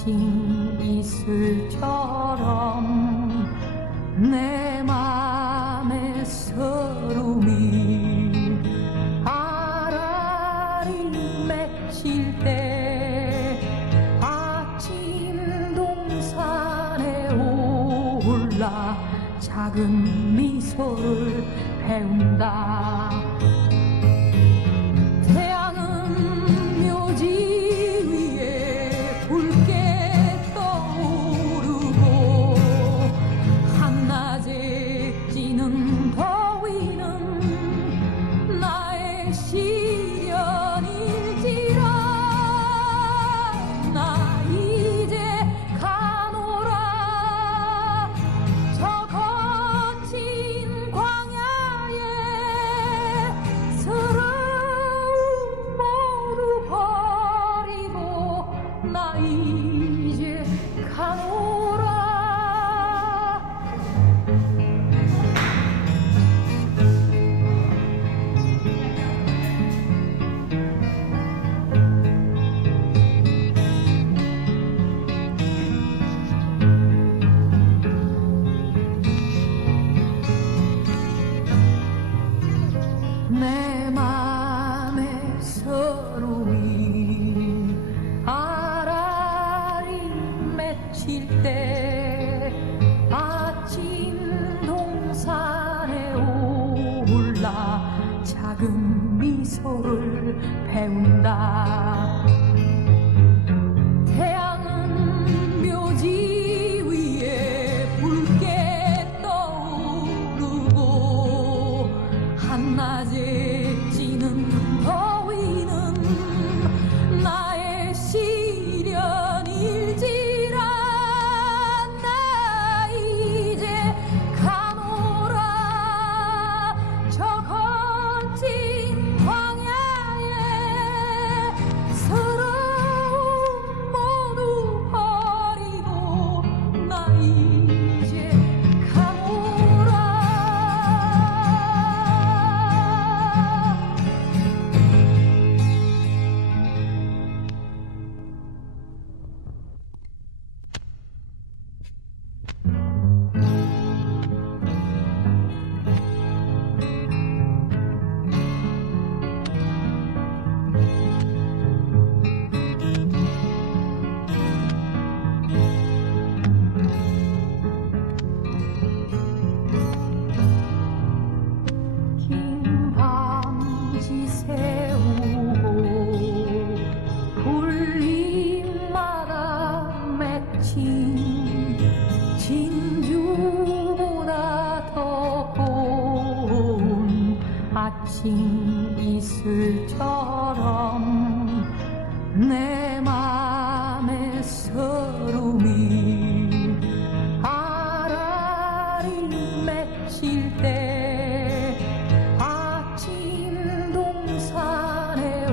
아침 이슬처럼 내 맘의 서름이 아라리 맺힐 때 아침 동산에 올라 작은 미소를 배운다 맺힐 때 아침 동산에 올라 작은 미소를 배운다 아침 이슬처럼 내 맘의 서름이 아라리 맺힐 때 아침 동산에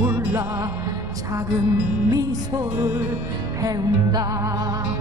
올라 작은 미소를 배운다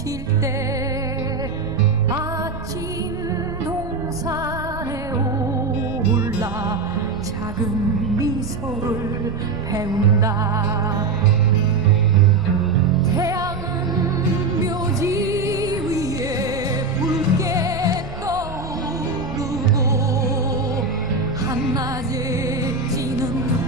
비칠 때 아침 동산에 올라 작은 미소를 배운다. 태양 묘지 위에 붉게 떠오르고 한낮에 지는